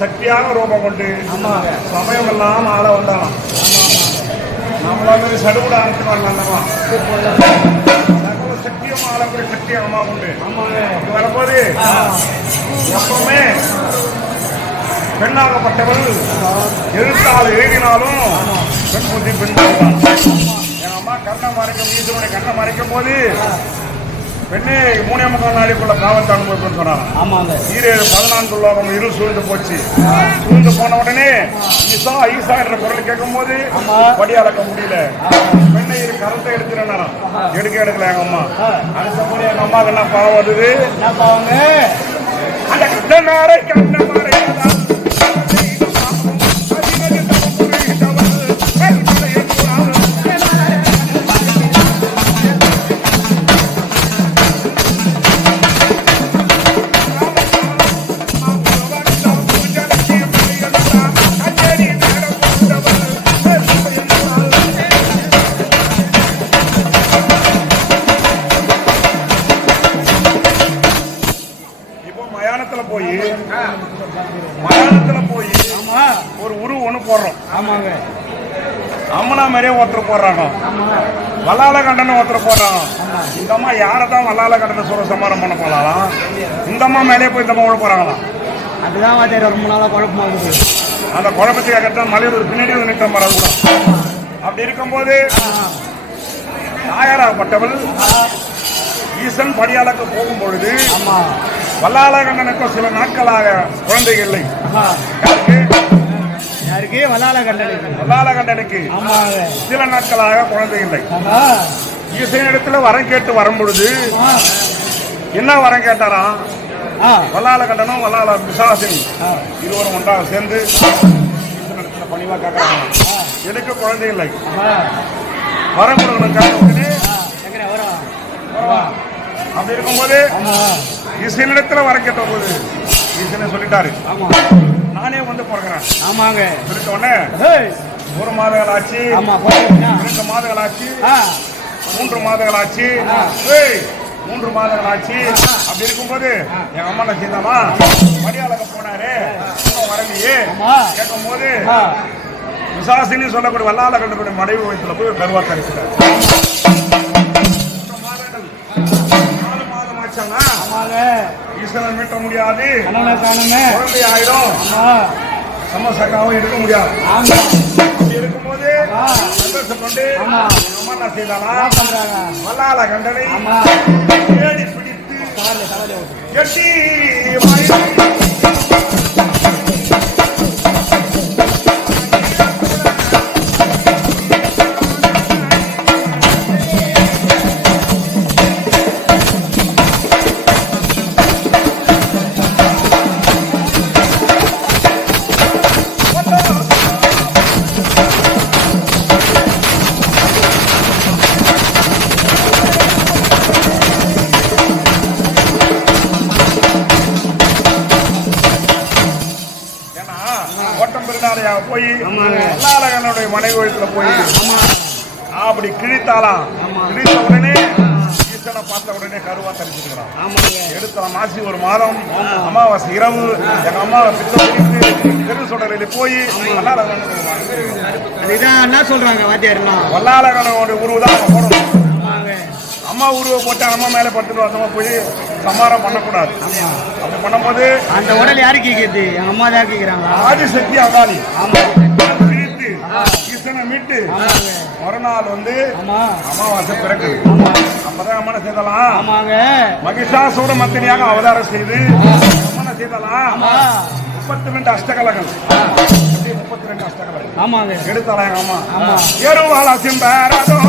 சக்தியாக ரூபம் கொண்டு சமயம் எல்லாம் ஆள வந்தாலாம் நம்மள மாதிரி சடுகுட அனுப்பிட்டு வரலாம் சகல சக்தியும் ஆளக்கூடிய சக்தி அம்மா உண்டு வரும்போது எப்பவுமே பெண்ணாகப்பட்டவள் எழுத்தால் எழுதினாலும் பெண் புத்தி பெண். என் அம்மா கண்ணை மறைக்கும் ஈஸ்வரனை கண்ணை மறைக்கும் போது பெண்ணே மூணே முக்கால் நாளைக்குள்ள காவத்தை அனுபவிப்பேன்னு சொன்னாங்க ஆமாங்க. ஈரேழு பதினான்கு உலகம் இரு சூழ்ந்து போச்சு. சூழ்ந்து போன உடனே ஈசா ஈசா என்ற குரல் கேட்கும் போது ஆமா. படி அளக்க முடியல. பெண்ணை இரு கரத்தை எடுத்துறேன் எடுக்க எடுக்கல எங்க அம்மா. அடுத்தபடி எங்க அம்மாவுக்கு என்ன பாவம் வருது? அந்த கண்ணனாரை கண்ணமாரை போய் மயானத்துல போய் ஒரு உரு ஒண்ணு போடுறோம். ஆமாங்க. அம்மனா மாதிரியே ஒருத்தர் போடுறாங்க. வல்லால கண்டன ஒருத்தர் போடுறாங்க. இந்த அம்மா யாரை தான் வல்லால கண்டன சொல்ற சமாரம் பண்ண போலாம் இந்த அம்மா மேலே போய் இந்த அம்மா விட போறாங்களாம் அதுதான் வாத்தியார் ரொம்ப நாளா குழப்பமா இருக்குது. அந்த குழப்பத்துக்காக தான் மலையூர் பின்னாடி வந்து நிற்க மரம் கூட அப்படி இருக்கும்போது தாயாராகப்பட்டவள் ஈசன் படியாளக்கு போகும் பொழுது ஆமா வல்லால கண்டனுக்கும் சில நாட்களாக குழந்தைகள் இல்லை. யாருக்கு? யாருக்கு? வல்லால கண்டனுக்கு வல்லால கண்டனுக்கு ஆமாங்க. சில நாட்களாக குழந்தை இல்லை. ஆமா ஈசன் இடத்துல வரம் கேட்டு வரும் பொழுது ஆ என்ன வரம் கேட்டாராம் வல்லால கண்டனும் வல்லால பிசாசினி இருவரும் ஒன்றாக சேர்ந்து ஈசனிடத்துல பணிவா கேட்கறாங்க. எனக்கு குழந்தை இல்லை. வரம் கொடுக்கணும் அப்படி இருக்கும்போது ஆமா ஈசனிடத்துல வரம் கேட்ட போது ஈசனை சொல்லிட்டாரு. ஆமா. நானே வந்து பிறக்கிறேன். ஆமாங்க. சொல்லிட்ட உடனே ஒரு மாதங்கள் ஆச்சு. ஆமா இரண்டு மாதங்கள் ஆச்சு. மூன்று மாதங்கள் ஆச்சு. மூன்று மாதங்கள் ஆச்சு. அப்படி இருக்கும்போது எங்க அம்மா என்ன செய்தாமா மரியாதை போனாரு. வரலையே. கேட்கும் போது ஆ. விசாசினி சொல்லக்கூடிய வல்லால கண்டக்கூடிய மனைவி வயசுல போய் கருவா தரிசிட்டார் ஆமாங்க. ஈஸ்வரன் மீட்ட முடியாது. குழந்தை ஆயிடும். சமசக்காவும் இருக்க முடியாது. இருக்கும்போது. சந்தோஷப்பட்டு அம்மா என்ன செய்தானா வல்லால கண்டனை தேடி பிடித்து சவாலே போய் ஆமாங்க. வல்லாளகனுடைய மனைவி வயசுல போய் அப்படி கிழித்தாலாம். கிழித்த உடனே ஈசனை பார்த்த உடனே கருவா தரிச்சுக்கிறான் ஆமாங்க. எடுத்த மாசி ஒரு மாதம் அமாவாசை இரவு எங்க அம்மாவை பிடித்து தெரு சுடலில் போய் இதான் என்ன சொல்றாங்க வாத்தியார்னா வல்லாளகனோட உருவு தான் போடணும். ஆமாங்க. அம்மா உருவை போட்டு அம்மா மேலே படுத்துட்டு வந்தோமா போய் சமாரம் பண்ணக்கூடாது. அப்படி பண்ணும்போது அந்த உடல் யாரு கேக்குது? எங்க அம்மா தான் கேக்குறாங்களா ஆதிசக்தி அகாலி. ஆமா. பிரித்து ஈசனை மீட்டு மறுநாள் வந்து ஆமா. அமாவாசை பிறக்குது. ஆமா. அப்பதான் அம்மனை செய்தலாம்? ஆமாங்க. மகிஷாசூர மந்திரியாக அவதாரம் செய்து அம்மனை செய்தலாம்? ஆமா. முப்பத்தி ரெண்டு அஷ்டகலங்கள் முப்பத்தி ரெண்டு அஷ்டகலங்கள் ஆமாங்க. எடுத்தாலாம் அம்மா ஆமா. எருவால சிம்பரதம்